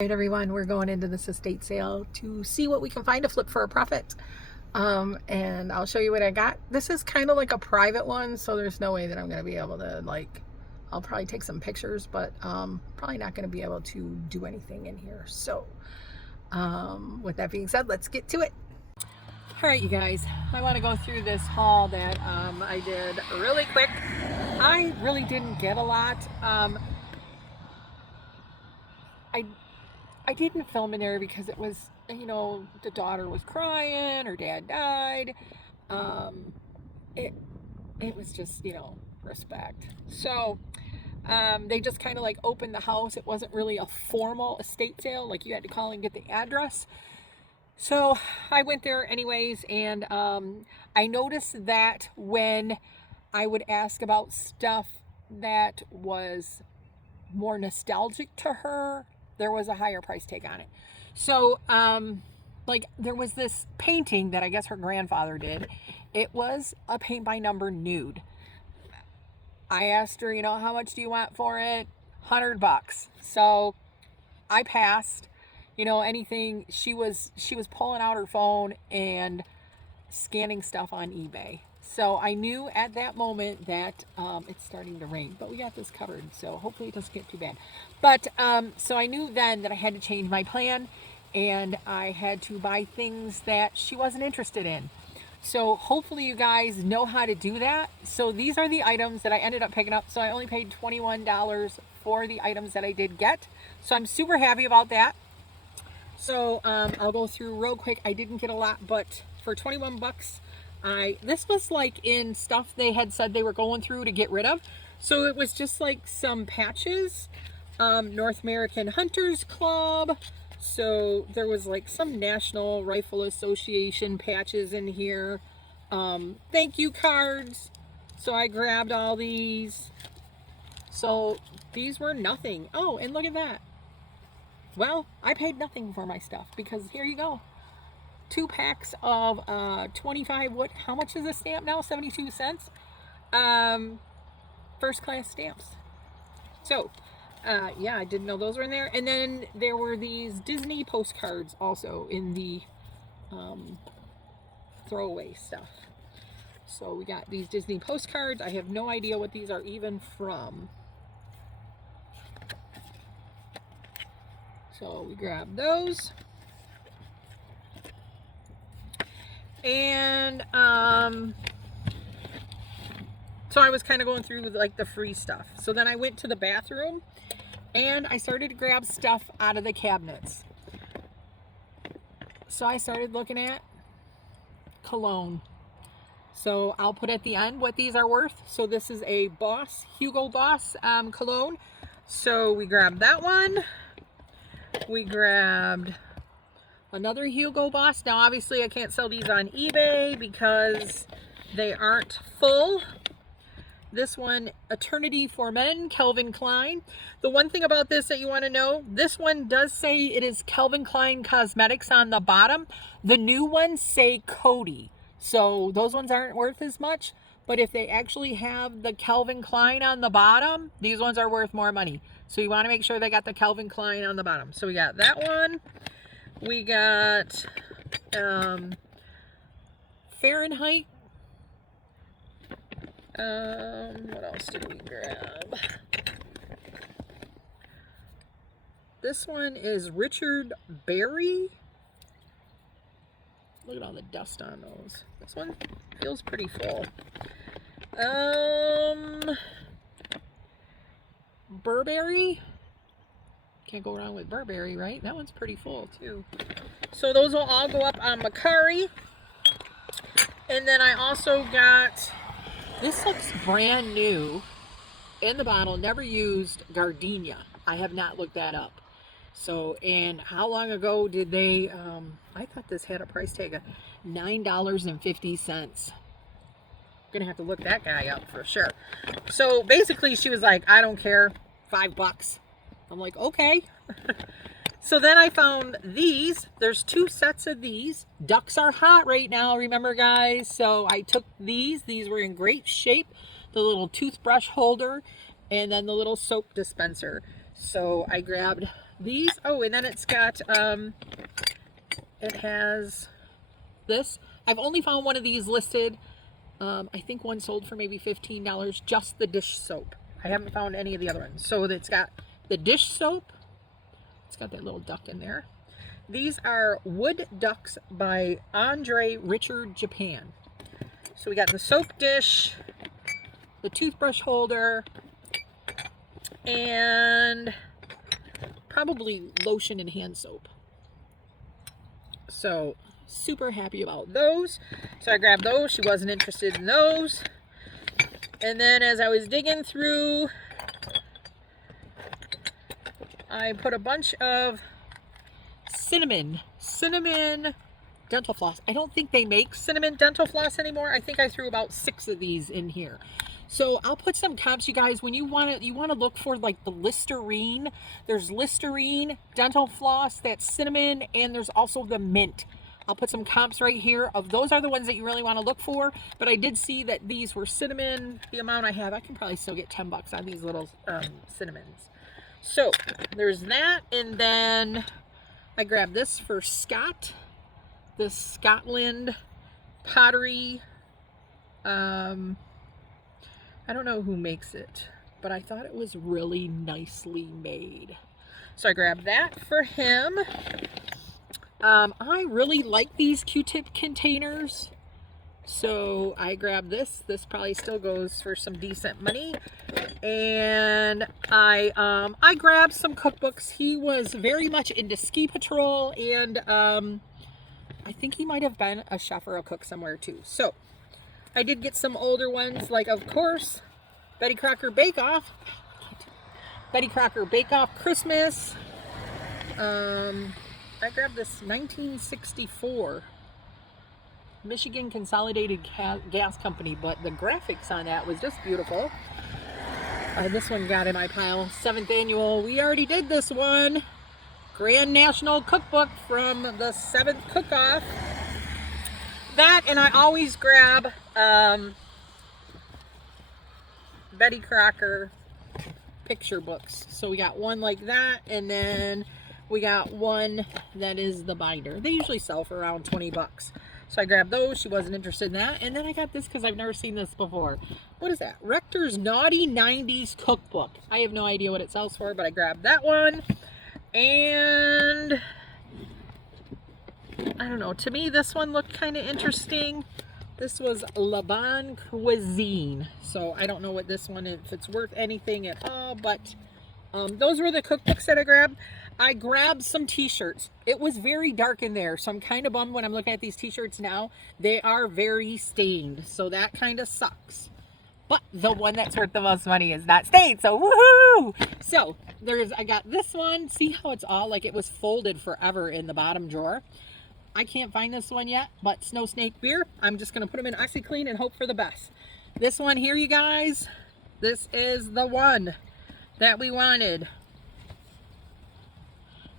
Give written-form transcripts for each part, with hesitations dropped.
Alright everyone, we're going into this estate sale to see what we can find to flip for a profit. And I'll show you what I got. This is kind of like a private one, so there's no way that I'm going to be able to, I'll probably take some pictures, but probably not going to be able to do anything in here. So with that being said, let's get to it. Alright you guys, I want to go through this haul that I did really quick. I really didn't get a lot. I didn't film in there because it was, you know, the daughter was crying, her dad died. It was just, you know, respect. So they just kind of like opened the house. It wasn't really a formal estate sale, like you had to call and get the address. So I went there anyways, and I noticed that when I would ask about stuff that was more nostalgic to her, there was a higher price tag on it. So, like there was this painting that I guess her grandfather did. It was a paint by number nude. I asked her, you know, how much do you want for it? $100. So I passed. You know, anything. She was pulling out her phone and scanning stuff on eBay. So I knew at that moment that it's starting to rain, but we got this covered, so hopefully it doesn't get too bad. But so I knew then that I had to change my plan, and I had to buy things that she wasn't interested in. So hopefully you guys know how to do that. So these are the items that I ended up picking up. So I only paid $21 for the items that I did get. So I'm super happy about that. So I'll go through real quick. I didn't get a lot, but for 21 bucks, this was like in stuff they had said they were going through to get rid of. So it was just like some patches, North American Hunters Club. So there was like some National Rifle Association patches in here, thank you cards. So I grabbed all these. So these were nothing. Oh, and look at that. Well, I paid nothing for my stuff because here you go. 2 packs of 25, how much is a stamp now? 72 cents. First class stamps. So yeah, I didn't know those were in there. And then there were these Disney postcards also in the throwaway stuff. So we got these Disney postcards. I have no idea what these are even from. So we grabbed those. And so I was kind of going through with like the free stuff. So then I went to the bathroom and I started to grab stuff out of the cabinets. So I started looking at cologne. So I'll put at the end what these are worth. So this is a Boss, Hugo Boss cologne. So we grabbed that one. We grabbed another Hugo Boss. Now obviously I can't sell these on eBay because they aren't full. This one, Eternity for Men, Calvin Klein. The one thing about this that you want to know, this one does say it is Calvin Klein Cosmetics on the bottom. The new ones say Cody. So those ones aren't worth as much. But if they actually have the Calvin Klein on the bottom, these ones are worth more money. So you want to make sure they got the Calvin Klein on the bottom. So we got that one. We got Fahrenheit. What else did we grab? This one is Richard Berry. Look at all the dust on those. This one feels pretty full. Burberry. Can't go wrong with Burberry, right? That one's pretty full too. So those will all go up on Macari. And then I also got, this looks brand new in the bottle, never used, Gardenia. I have not looked that up. So, and how long ago did they, I thought this had a price tag of $9.50. Gonna have to look that guy up for sure. So basically she was like, I don't care, $5. I'm like, okay. So then I found these. There's 2 sets of these. Ducks are hot right now, remember guys? So I took these. These were in great shape. The little toothbrush holder and then the little soap dispenser. So I grabbed these. Oh, and then it's got, it has this. I've only found one of these listed. I think one sold for maybe $15, just the dish soap. I haven't found any of the other ones. So it's got the dish soap. It's got that little duck in there. These are Wood Ducks by Andre Richard Japan. So we got the soap dish, the toothbrush holder, and probably lotion and hand soap. So super happy about those. So I grabbed those. She wasn't interested in those. And then as I was digging through, I put a bunch of cinnamon dental floss. I don't think they make cinnamon dental floss anymore. I think I threw about 6 of these in here. So I'll put some comps, you guys. When you want to look for like the Listerine. There's Listerine dental floss, that's cinnamon, and there's also the mint. I'll put some comps right here of those are the ones that you really want to look for. But I did see that these were cinnamon. The amount I have, I can probably still get 10 bucks on these little cinnamons. So there's that, and then I grabbed this for Scott. This Scotland pottery. I don't know who makes it, but I thought it was really nicely made. So I grabbed that for him. I really like these Q-tip containers. So I grabbed this. This probably still goes for some decent money. And I grabbed some cookbooks. He was very much into ski patrol, and I think he might have been a chef or a cook somewhere too. So I did get some older ones, like of course Betty Crocker Bake Off Christmas. I grabbed this 1964 Michigan Consolidated Gas Company, but the graphics on that was just beautiful. This one got in my pile. 7th annual. We already did this one. Grand National Cookbook from the 7th Cook-Off. That, and I always grab Betty Crocker picture books. So we got one like that, and then we got one that is the binder. They usually sell for around 20 bucks. So I grabbed those. She wasn't interested in that. And then I got this because I've never seen this before. What is that? Rector's Naughty 90s Cookbook. I have no idea what it sells for, but I grabbed that one. And I don't know. To me, this one looked kind of interesting. This was Le Bon Cuisine. So I don't know what this one is, if it's worth anything at all, but those were the cookbooks that I grabbed. I grabbed some t-shirts. It was very dark in there, so I'm kind of bummed when I'm looking at these t-shirts now. They are very stained, so that kind of sucks. But the one that's worth the most money is not stained, so woohoo! So I got this one. See how it's all like it was folded forever in the bottom drawer? I can't find this one yet, but Snow Snake Beer. I'm just going to put them in OxyClean and hope for the best. This one here, you guys, this is the one that we wanted.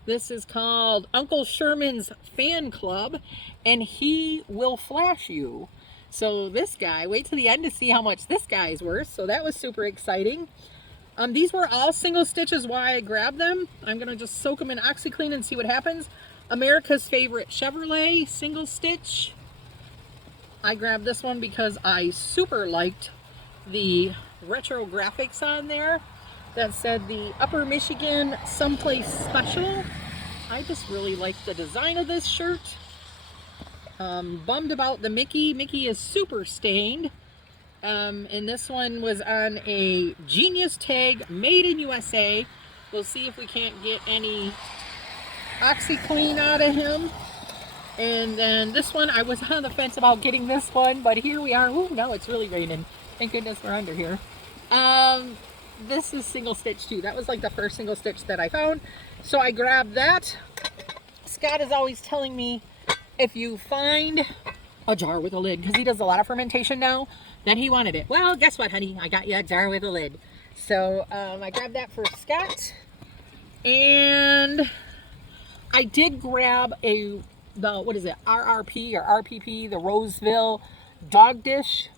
This is called Uncle Sherman's Fan Club, and he will flash you. So this guy, wait till the end to see how much this guy is worth. So that was super exciting. These were all single stitches why I grabbed them. I'm going to just soak them in OxyClean and see what happens. America's Favorite Chevrolet single stitch. I grabbed this one because I super liked the retro graphics on there that said the Upper Michigan Someplace Special. I just really like the design of this shirt. Bummed about the Mickey. Mickey is super stained. And this one was on a Genius tag, made in USA. We'll see if we can't get any OxyClean out of him. And then this one, I was on the fence about getting this one, but here we are. Ooh, now it's really raining. Thank goodness we're under here. This is single stitch too. That was like the first single stitch that I found. So I grabbed that. Scott is always telling me if you find a jar with a lid, because he does a lot of fermentation now, then he wanted it. Well, guess what, honey? I got you a jar with a lid. So I grabbed that for Scott. And I did grab what is it? RRP or RPP, the Roseville dog dish.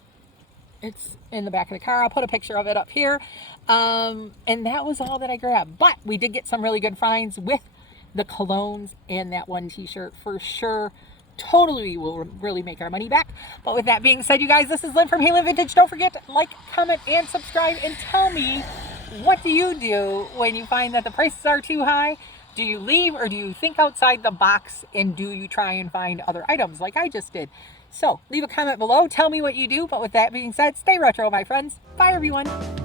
It's in the back of the car. I'll put a picture of it up here. And that was all that I grabbed. But we did get some really good finds with the colognes and that one t-shirt for sure. Totally will really make our money back. But with that being said, you guys, this is Lynn from Hey Lynn Vintage. Don't forget to like, comment, and subscribe, and tell me, what do you do when you find that the prices are too high? Do you leave, or do you think outside the box, and do you try and find other items like I just did? So leave a comment below. Tell me what you do. But with that being said, stay retro, my friends. Bye, everyone.